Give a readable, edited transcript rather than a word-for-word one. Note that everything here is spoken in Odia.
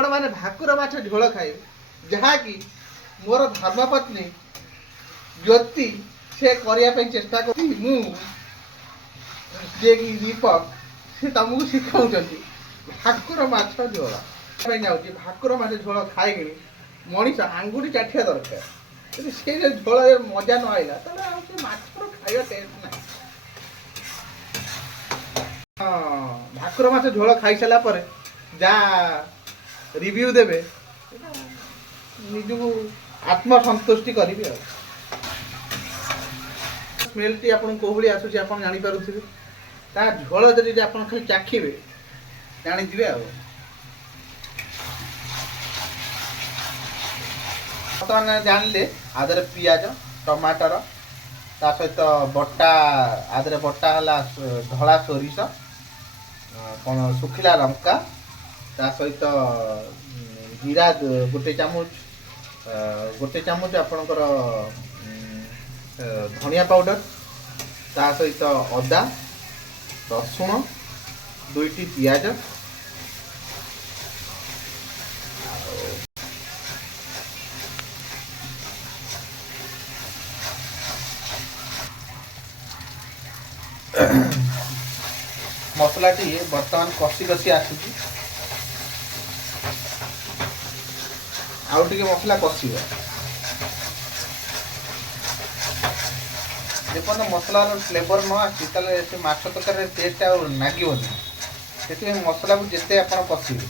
आपण मैंने भाकुर माछ झोल खाए जहाँकि मोर धर्मपत्नी ज्योति से करने चेष्टा कर दीपक से तुमको शिखाऊ भाकुर माछ झोल जाऊँगी भाकुर माछ झोल खाई मनीष आंगुठी चाटिया दरकार ଯଦି ସେ ଝୋଳରେ ମଜା ନ ଆଇଲା ତାହେଲେ ଆଉ ସେ ମାଛର ଖାଇବା ଟେଷ୍ଟ ନାହିଁ। ହଁ ଭାକୁର ମାଛ ଝୋଳ ଖାଇସାରିଲା ପରେ ଯାହା ରିଭ୍ୟୁ ଦେବେ ନିଜକୁ ଆତ୍ମସନ୍ତୁଷ୍ଟି କରିବି ଆଉ। ସ୍ମେଲଟି ଆପଣଙ୍କୁ କୋଉ ଭଳି ଆସୁଛି ଆପଣ ଜାଣିପାରୁଥିବେ ତା ଝୋଳ ଯଦି ଆପଣ ଖାଲି ଚାଖିବେ ଜାଣିଯିବେ ଆଉ। ବର୍ତ୍ତମାନ ଜାଣିଲେ ଆଦେହରେ ପିଆଜ ଟମାଟର ତା ସହିତ ବଟା ଆଦେହରେ ବଟା ହେଲା ଧଳା ସୋରିଷ କ'ଣ ଶୁଖିଲା ଲଙ୍କା ତା ସହିତ ଜିରା ଗୋଟେ ଚାମଚ ଆପଣଙ୍କର ଧନିଆ ପାଉଡର ତା ସହିତ ଅଦା ରସୁଣ 2ଟି ପିଆଜ ମସଲାଟି ବର୍ତ୍ତମାନ କଷି କଷି ଆସୁଛି ଆଉ ଟିକେ ମସଲା କଷିବ ଯେପର୍ଯ୍ୟନ୍ତ ମସଲାର ଫ୍ଲେଭର ନ ଆସି ତାହେଲେ ସେ ମାଛ ତରକାରୀରେ ଟେଷ୍ଟ ଆଉ ଲାଗିବନି ସେଥିପାଇଁ ମସଲାକୁ ଯେତେ ଆପଣ କଷିବେ